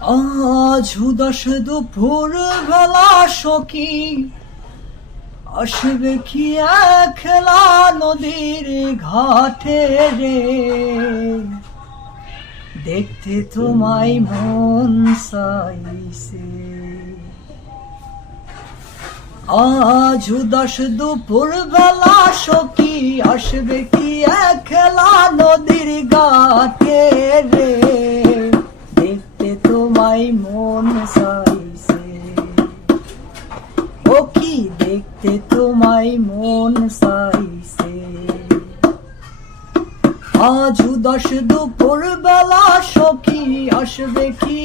আজ উদাস দুপুর বেলা আসবে কি নদীর ঘাটে রে? দেখতে তোমায় মন চাইছে। আজ উদাস দুপুর বেলা সখী, আসবে কি খেলা নদীর ঘাটে রে? দেখতে তোমায় মন চাইছে। আজ উদাস দুপুর বেলা সখী আসবে কি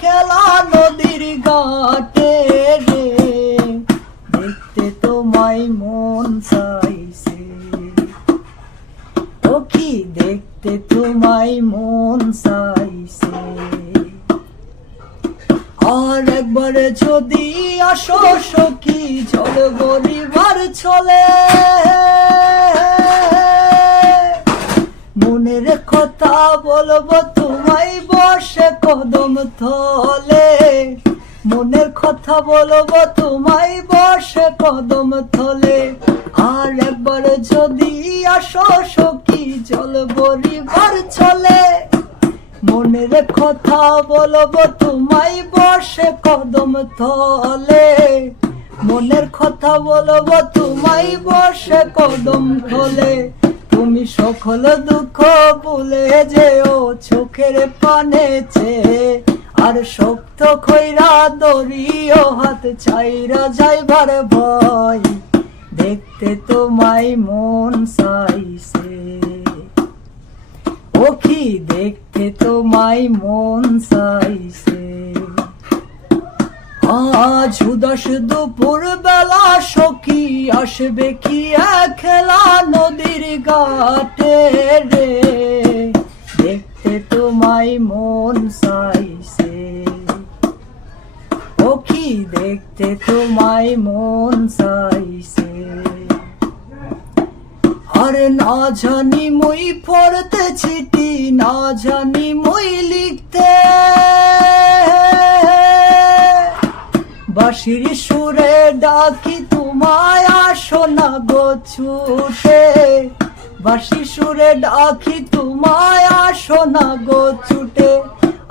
খেলা নদীর ঘাটে রে? দেখতে তোমায় মন চাইছে। ও কি দেখতে তোমায় মন চাইছে? আর একবার যদি আসো সখী, চল গরিবার চলে মনের কথা বলব তোমায় বসে কদম থলে মনের কথা বলব তোমায় বসে কদম থলে আর একবার যদি আসো সখী, চল গরিবার চলে মনের কথা বলব, তোমায় বসে কদম থলে মনের কথা বলব, তোমায় বসে কদম থলে তুমি সকল দুঃখ ভুলে যেও চোখের পানেছে আর শক্ত খৈরা দড়িও হাত চাইরা যাইবার ভয়। দেখতে তোমায় মন চাইছে। ও কি দেখতে তোমায় মন চাইছে। আজ উদাস দুপুর বেলা সখী আসবে কি খেলা নদীর ঘাটে রে? দেখতে তোমায় মন চাইছে। দেখতে তোমায় মন চাইছে। আরে না জানি মই পড়তে চিঠি না জানি মই লিখতে। বাঁশির সুরে ডাকি তোমায় আসো না গো ছুটে বাঁশির সুরে ডাকি তোমায় আসো না গো ছুটে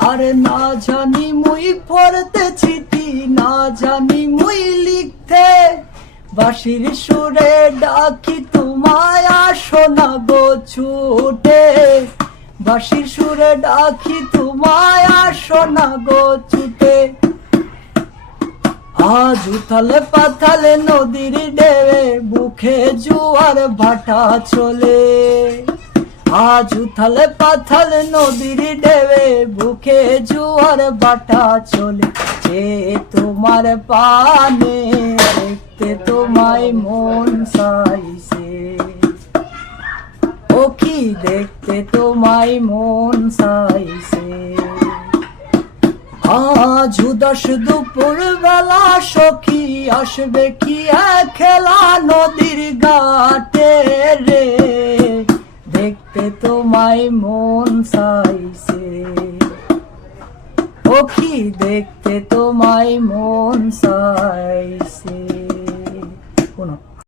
আরে না জানি মুই পড়তে চিঠি না জানি মুই লিখতে। বাঁশির সুরে ডাকি তোমায় বাঁশির সুরে ডাকি, তোমায় আসো না গো আজ উথালে পাথালে নদীর ডেবে বুকে জুয়ার ভাটা চলে। আজ উথালে পাথালে নদীর ডেবে বুকে জুয়ার ভাটা চলে। যে তোমার পানে তোমায় মন চাইছে। ও কি দেখতে তোমায় মন চাইছে। আজ উদাস দুপুর বেলা সখী আসবে কি খেলা নদীর গাটে রে? দেখতে তোমায় মন চাইছে। ওখি দেখতে তোমায় মন চাইছে।